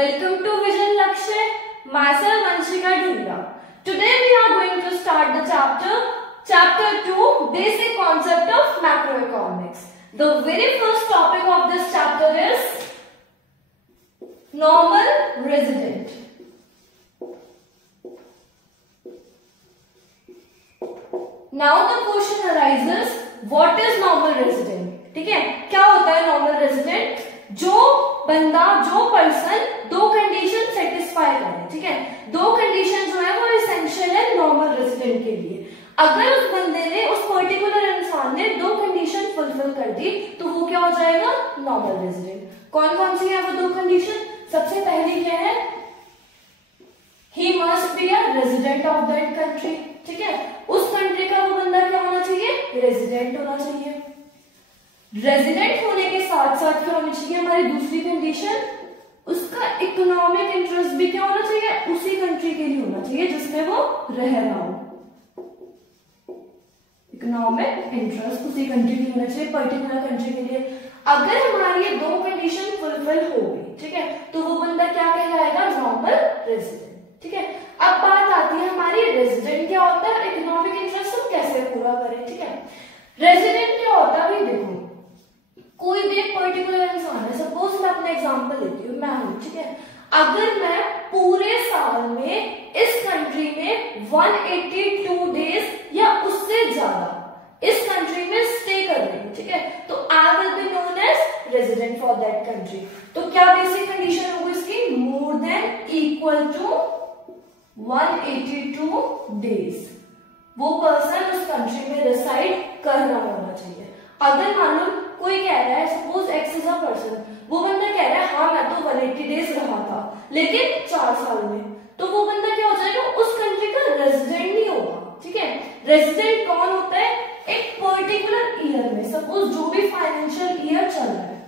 Welcome to Vision Lakshay. Myself Vanshika Dhindra. Today we are going to start the chapter 2, basic concept of macroeconomics. The very first topic of this chapter is normal resident. Now the question arises, what is normal resident? ठीक है, क्या होता है normal resident? जो बंदा, जो person दो condition satisfy करे, ठीक है, दो कंडीशन जो है वो एसेंशियल है नॉर्मल रेजिडेंट के लिए। अगर उस बंदे ने, उस पर्टिकुलर इंसान ने दो कंडीशन फुलफिल कर दी तो वो क्या हो जाएगा? Normal resident. कौन कौन सी है वो दो कंडीशन? सबसे पहली क्या है? He must be a resident of that country, ठीक है, उस कंट्री का वो बंदा क्या होना चाहिए? रेजिडेंट होना चाहिए। रेजिडेंट होने के साथ साथ क्या होनी चाहिए हमारी दूसरी कंडीशन? उसका इकोनॉमिक इंटरेस्ट भी क्या होना चाहिए? उसी कंट्री के लिए होना चाहिए जिसमें वो रह रहा हो। इकोनॉमिक इंटरेस्ट उसी कंट्री के लिए होना चाहिए, पर्टिकुलर कंट्री के लिए। अगर हमारी ये दो कंडीशन फुलफिल हो गई, ठीक है, तो वो बंदा क्या कहलाएगा? नॉर्मल रेजिडेंट, ठीक है। अब बात आती है हमारी रेजिडेंट क्या होता है, इकोनॉमिक इंटरेस्ट हम कैसे पूरा करें, ठीक है। रेजिडेंट क्या होता है? देखो, कोई भी एक पर्टिकुलर इंसान है, सपोज मैं अपना एग्जांपल लेती हूँ, मैं हूं, ठीक है, अगर मैं पूरे साल में इस कंट्री में 182 डेज या उससे ज्यादा इस कंट्री में स्टे कर रही हूँ, ठीक है, तो I will be known as resident for that country. तो क्या बेसिक कंडीशन होगी इसकी? More than equal to 182 days वो पर्सन उस कंट्री में रिसाइड कर रहा होना चाहिए। अगर मान लो कोई कह रहा है, suppose x is a person, वो बंदा कह रहा है हाँ मैं तो 180 डेज रहा था लेकिन 4 साल में, तो वो बंदा क्या हो जाएगा? उस कंट्री का रेजिडेंट नहीं होगा, ठीक है। रेजिडेंट कौन होता है? एक पर्टिकुलर ईयर में, सपोज जो भी फाइनेंशियल ईयर चल रहा है,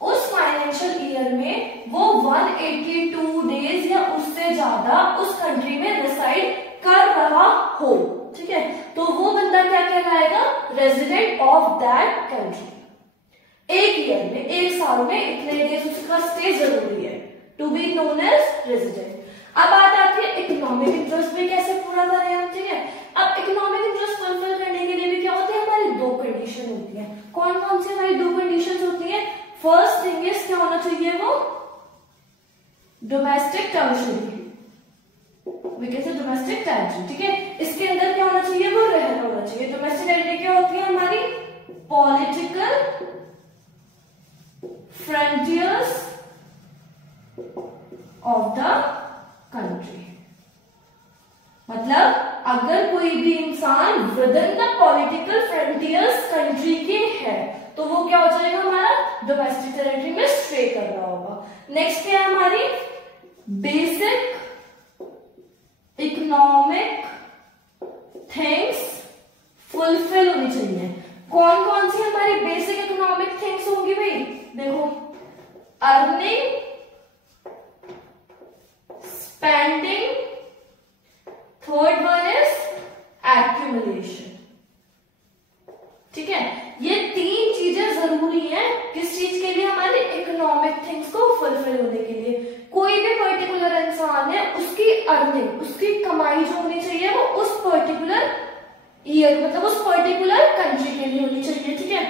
उस फाइनेंशियल ईयर में वो 182 डेज या उससे ज्यादा उस कंट्री में रिसाइड कर रहा हो, ठीक है, तो वो बंदा क्या कहलाएगा? Resident of that country. एक ईयर में, एक साल में इतने डेज उसका स्टे जरूरी है to be known as resident. अब बात आती है इकोनॉमिक इंटरेस्ट में कैसे पूरा करें हम, ठीक है। अब इकोनॉमिक इंटरेस्ट फुलफिल करने के लिए भी क्या होती है? हमारी दो कंडीशन होती है। कौन कौन सी हमारी दो कंडीशन होती है? फर्स्ट थिंग इज क्या होना चाहिए? वो डोमेस्टिक टेरिटरी, डोमेस्टिक टेरिटरी, ठीक है, इसके अंदर क्या होना चाहिए? वो रहना होना चाहिए। डोमेस्टिक टेरिटरी क्या होती है? हमारी political frontiers of the country. मतलब अगर कोई भी इंसान with in the political frontiers country के है तो वो क्या हो जाएगा? हमारा डोमेस्टिक टेरिटरी में स्टे कर रहा होगा। नेक्स्ट क्या है हमारी? बेसिक इकोनॉमिक थिंग्स फुलफिल होनी चाहिए। कौन कौन सी हमारी बेसिक इकोनॉमिक थिंग्स होंगी भाई? देखो, earning, spending, third one is accumulation, ठीक है। ये तीन चीजें जरूरी हैं किस चीज के लिए? हमारे इकोनॉमिक थिंग्स को फुलफिल होने के लिए। कोई भी पर्टिकुलर इंसान है, उसकी अर्निंग, उसकी कमाई जो होनी चाहिए वो उस पर्टिकुलर ईयर, मतलब उस पर्टिकुलर कंट्री के लिए होनी चाहिए, ठीक है।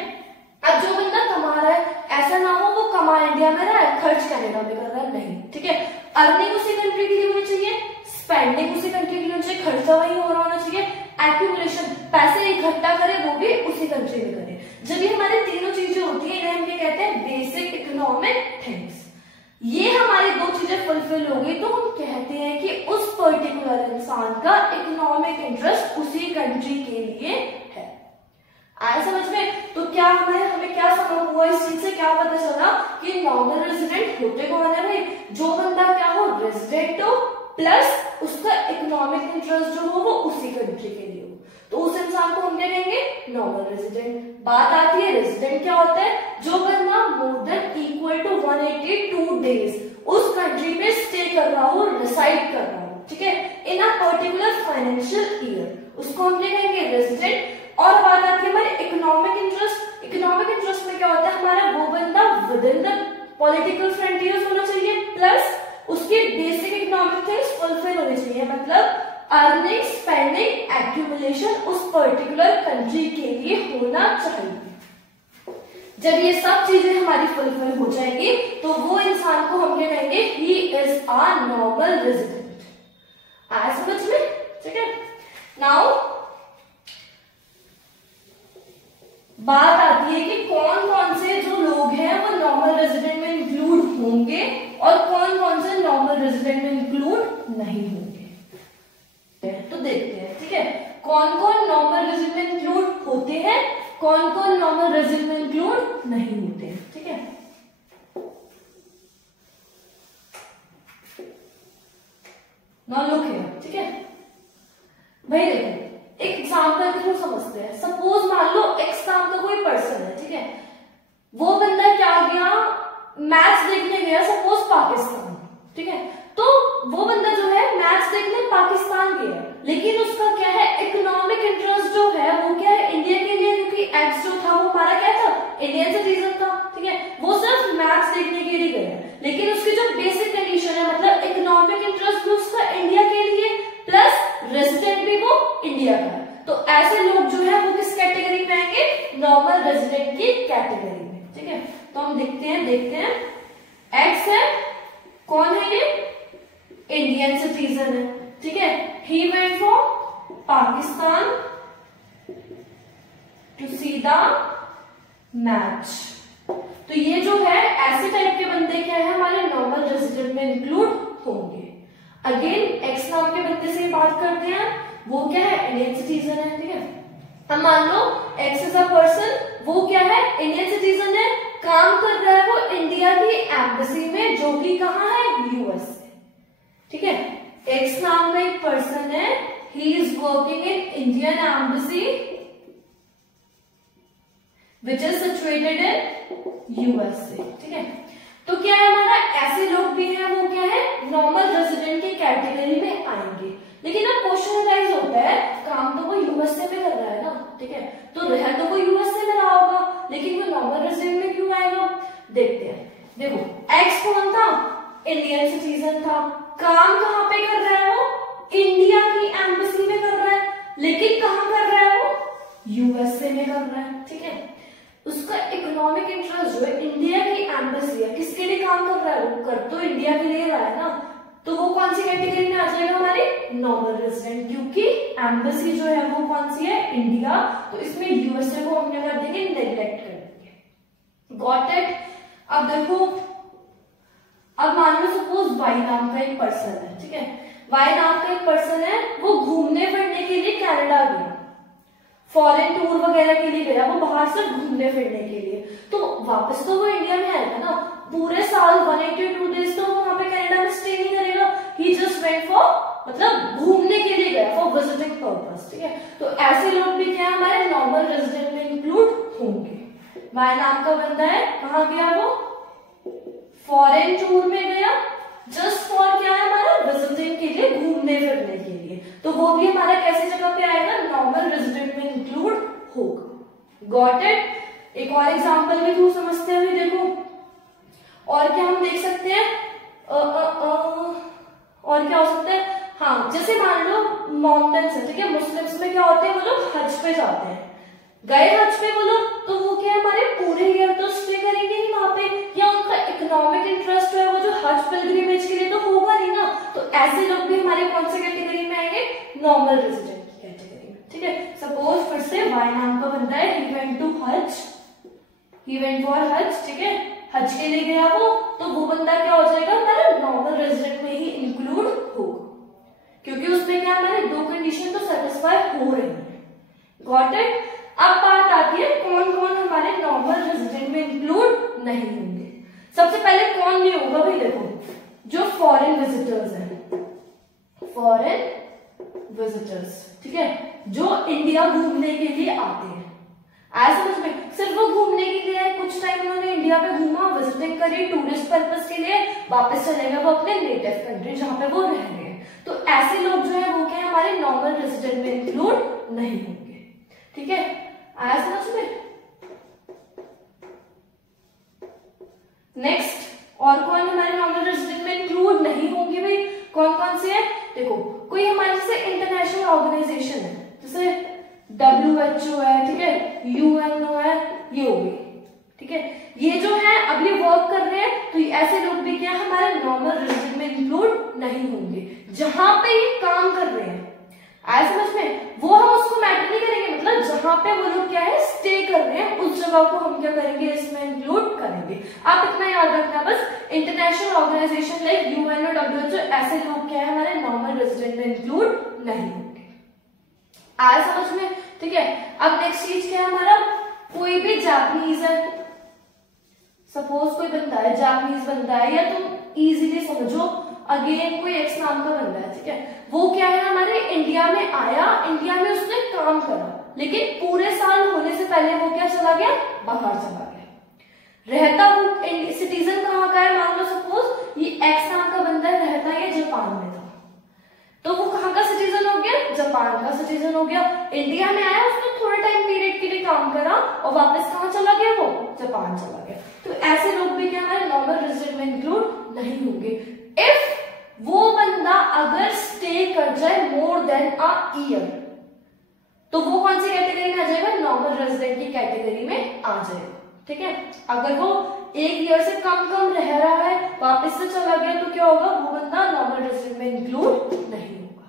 अब जो बंदा कमा रहा है, ऐसा ना हो वो कमा इंडिया में रहा है, खर्च कनाडा में कर रहा है, नहीं, ठीक है। अर्निंग उसी कंट्री के लिए होनी चाहिए, स्पेंडिंग उसी कंट्री के लिए होनी चाहिए, खर्चा वही हो रहा होना चाहिए, एक्यूमुलेशन पैसे इकट्ठा करे वो भी उसी कंट्री में करे। जब ये हमारी तीनों चीजें होती है इन्हें हम क्या कहते हैं? Basic economic things. ये हमारी दो चीजें फुलफिल हो गई तो हम कहते हैं कि उस पर्टिकुलर इंसान का इकोनॉमिक इंटरेस्ट उसी कंट्री के लिए है। आया समझ में? तो क्या हमें क्या समझ हुआ इस चीज से? क्या पता चला कि नॉर्मल रेजिडेंट होते कौन है भाई? जो बंदा क्या हो? रेजिडेंट हो प्लस उसका इकोनॉमिक इंटरेस्ट जो हो वो उसी कंट्री के लिए हो, तो उस इंसान को हम क्या कहेंगे? Normal resident. बात आती है रेजिडेंट क्या होता है? जो बंदा more than equal to 182 days उस कंट्री में स्टे कर रहा हो, रिसाइड कर रहा हो, ठीक है, in a particular financial year, उसको हम क्या कहेंगे? रेजिडेंट। और बात आती है हमारे इकोनॉमिक इंटरेस्ट। इकोनॉमिक इंटरेस्ट में क्या होता है? हमारा वो बंदा with in the political frontiers होना चाहिए, प्लस उसके बेसिक इकोनॉमिक थिंग्स फुलफिल होने चाहिए, मतलब अर्निंग, स्पेंडिंग, एक्यूमुलेशन उस पर्टिकुलर कंट्री के लिए होना चाहिए। जब ये सब चीजें हमारी फुलफिल हो जाएंगी तो वो इंसान को हम क्या कहेंगे, he is a normal resident. आया समझ में? ठीक है। नाउ बात आती है कि कौन कौन से जो लोग हैं वो नॉर्मल रेजिडेंट में इंक्लूड होंगे और कौन कौन से नॉर्मल रेजिडेंट में इंक्लूड नहीं होंगे। तो देखते हैं, ठीक है, कौन कौन नॉर्मल रेजिडेंट में इंक्लूड होते हैं, कौन कौन नॉर्मल रेजिडेंट में इंक्लूड नहीं होते हैं। ठीक है, नाउ लुक हियर। ठीक है भाई, देखो एक एग्जांपल के थ्रू समझते हैं। सपोज मान लो एक्स नाम का कोई पर्सन है, ठीक है, वो बंदा क्या गया, मैच देखने गया सपोज पाकिस्तान, ठीक है, तो वो बंदा जो है मैच देखने पाकिस्तान गया, लेकिन उसका क्या है, इकोनॉमिक इंटरेस्ट जो है वो क्या है, इंडिया के लिए, क्योंकि एक्स जो था वो हमारा क्या था, इंडियन सिटीजन था। ठीक है, वो सिर्फ मैच देखने के लिए गया, लेकिन उसकी जो बेसिक कंडीशन है, मतलब इकोनॉमिक इंटरेस्ट भी उसका इंडिया के लिए, प्लस रेजिडेंट भी वो इंडिया का है। तो ऐसे लोग जो है वो किस कैटेगरी में आएंगे, नॉर्मल रेजिडेंट की कैटेगरी में। ठीक है, तो हम देखते हैं एक्स है, कौन है ये, इंडियन सिटीजन है। ठीक है, he went for Pakistan to see the match. तो ये जो है ऐसे टाइप के बंदे क्या है, हमारे नॉर्मल रेजिडेंट में इंक्लूड होंगे। अगेन एक्स नाम के बंदे से बात करते हैं, वो क्या है, इंडियन सिटीजन है। ठीक है, अब मान लो एक्स इज अ पर्सन, वो क्या है, इंडियन सिटीजन है, काम कर रहा है वो इंडिया की एम्बेसी में, जो कि कहाँ है, यूएस में। ठीक है, एक्स नाम का एक पर्सन है, he is working in Indian embassy which is situated in USA. ठीक है, तो क्या है हमारा, ऐसे लोग भी हैं, वो क्या है, नॉर्मल रेजिडेंट की कैटेगरी में आएंगे। लेकिन अब क्वेश्चन राइज होता है, काम तो वो यूएसए में कर रहा है ना, ठीक है, तो रह तो वो यूएसए में रहा होगा, लेकिन वो नॉर्मल रेजिडेंट में क्यों आएगा, देखते हैं। देखो एक्स कौन था, इंडियन सिटीजन था, काम कहां पे कर रहा है वो, इंडिया की एम्बेसी में कर रहा है, लेकिन कहां कर रहा है वो, यूएसए में कर रहा है। ठीक है, उसका इकोनॉमिक इंटरेस्ट जो है इंडिया की एम्बेसी है, किसके लिए काम कर रहा है, वो कर तो इंडिया के लिए रहा है ना, तो वो कौन सी कैटेगरी में आ जाएगा, हमारी नॉर्मल रेजिडेंट, क्योंकि एम्बेसी जो है वो कौन सी है, इंडिया, तो इसमें यूएसए को हम क्या कर देंगे, नेग्लेक्ट कर देंगे। Got it. अब देखो, अब मान लो सपोज वाई नाम का एक पर्सन है, ठीक है, वाई नाम का एक पर्सन है, वो घूमने फिरने के लिए कनाडा गया, फॉरेन टूर वगैरह के लिए गया, वो बाहर से घूमने फिरने के लिए, तो वापस तो वो इंडिया में आएगा ना, पूरे साल 182 डेज तो वहां पे कनाडा में स्टे नहीं करेगा, ही जस्ट वेंट फॉर, मतलब घूमने के लिए गया, फॉर विजिटिंग पर्पस। ठीक है, तो ऐसे लोग भी क्या हमारे नॉर्मल रेजिडेंट में इंक्लूड होंगे। वाई नाम का बंदा है, कहां गया वो, फॉरेन टूर में गया, जस्ट फॉर क्या है हमारा, विजिटिंग के लिए, घूमने फिरने के लिए, तो वो भी हमारा कैसी जगह पे आएगा, नॉर्मल रेजिडेंट में इंक्लूड होगा। Got it. एक और एग्जांपल भी थ्रू समझते हैं। देखो और क्या हम देख सकते हैं, और क्या हो सकता है, हाँ जैसे मान लो मॉमडन्स है, ठीक है, मुस्लिम्स में क्या होते हैं, वो लोग हज पे जाते हैं, गए हज पे वो लोग, तो वो क्या हमारे पूरे ईयर तो स्टे करेंगे नहीं वहां पे, या उनका इकोनॉमिक इंटरेस्ट है वो जो हज पिलग्रिमेज के लिए तो होगा नहीं ना, तो ऐसे लोग भी हमारे कौन से कैटेगरी में आएंगे, नॉर्मल रेजिडेंट की कैटेगरी में। ठीक है, सपोज फिर से वाई नाम का बंदा है, ही वेंट टू हज, ही वेंट फॉर हज, ठीक है, हज के लिए गया वो, तो वो बंदा क्या हो जाएगा, हमारा नॉर्मल रेजिडेंट में ही इंक्लूड होगा, क्योंकि उसमें क्या हमारे दो कंडीशन तो सेटिस्फाई हो रही है। Got it. अब बात आती है कौन कौन हमारे नॉर्मल रेजिडेंट में इंक्लूड नहीं होंगे। सबसे पहले कौन नहीं होगा भाई, देखो जो फॉरेन विजिटर्स हैं, फॉरेन विजिटर्स, ठीक है, जो इंडिया घूमने के लिए आते हैं, ऐसा समझ में, सिर्फ वो घूमने के लिए आए, कुछ टाइम उन्होंने इंडिया पे घूमा, विजिटिंग करी, टूरिस्ट पर्पस के लिए, वापस चले गए वो अपने नेटिव कंट्री जहां पे वो रह रहे हैं, तो ऐसे लोग जो है वो क्या हमारे नॉर्मल रेजिडेंट में इंक्लूड नहीं होंगे। ठीक है, आया समझ में। नेक्स्ट और कौन हमारे नॉर्मल रेजिडेंट में इंक्लूड नहीं होंगे भाई? कौन कौन से है? देखो, कोई हमारे जैसे इंटरनेशनल ऑर्गेनाइजेशन है, जैसे WHO है, ठीक है, UNO है, ये हो गई, ठीक है। ये जो है अब ये वर्क कर रहे हैं, तो ऐसे लोग भी क्या हमारे नॉर्मल रेजिडेंट में इंक्लूड नहीं होंगे। जहां पे ये काम कर रहे हैं, आया समझ में, वो हम उसको मैटर नहीं करेंगे, मतलब जहां पे वो लोग क्या है स्टे कर रहे हैं, उस जगह को हम क्या करेंगे, इसमें इंक्लूड करेंगे। आप इतना याद रखना बस, international organization like UNO, WHO, ऐसे लोग क्या है हमारे नॉर्मल रेजिडेंट में इंक्लूड नहीं होंगे। आया समझ में, ठीक है। अब नेक्स्ट चीज क्या है हमारा, कोई भी जापानीज है, सपोज कोई बंदा है, जापानीज बंदा है, या तुम इजीली समझो, अगेन कोई एक्स नाम का बंदा है, ठीक है, वो क्या है हमारे इंडिया में आया, इंडिया में उसने काम करा, लेकिन पूरे साल होने से पहले वो क्या चला गया, बाहर चला गया। रहता वो सिटीजन कहाँ का है, मान लो सपोज ये एक्स नाम का बंदा रहता है जापान में था, तो वो कहाँ का सिटीजन हो गया, जापान का सिटीजन हो गया। इंडिया में आया, उसने थोड़े टाइम पीरियड के लिए काम करा और वापस कहाँ चला गया, वो जापान चला गया। तो ऐसे लोग भी क्या हमारे नॉर्मल रेजिडेंट में इंक्लूड नहीं होंगे। इफ वो बंदा अगर स्टे कर जाए मोर देन अ ईयर, तो वो कौन सी कैटेगरी में आ जाएगा, नॉर्मल रेजिडेंट की कैटेगरी में आ जाएगा, ठीक है। अगर वो 1 ईयर से कम रह रहा है, वापस से चला गया, तो क्या होगा, वो बंदा नॉर्मल रेजिडेंट में इंक्लूड नहीं होगा।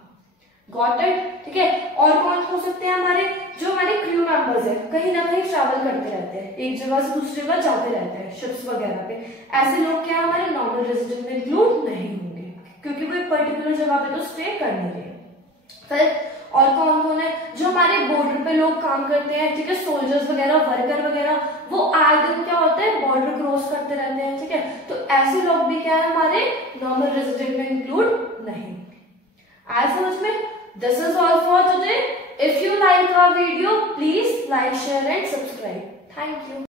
गॉट इट, ठीक है। और कौन हो सकते हैं हमारे, जो हमारे क्रू मेंबर्स है, कहीं ना कहीं ट्रैवल करते रहते हैं, एक जगह से दूसरी जगह जाते रहते हैं शिप्स वगैरह पे, ऐसे लोग क्या हमारे नॉर्मल रेजिडेंट में इंक्लूड नहीं होंगे, क्योंकि वो एक पर्टिकुलर जगह पे तो स्टे कर नहीं रहे। फिर और कौन कौन है, जो हमारे बॉर्डर पे लोग काम करते हैं, ठीक है, सोल्जर्स वगैरह, वर्कर वगैरह, वो आए दिन क्या होता है बॉर्डर क्रॉस करते रहते हैं, ठीक है, तो ऐसे लोग भी क्या है हमारे नॉर्मल रेजिडेंट में इंक्लूड नहीं। आया समझ में? This is all for today. If you like our video, please like, share and subscribe. Thank you.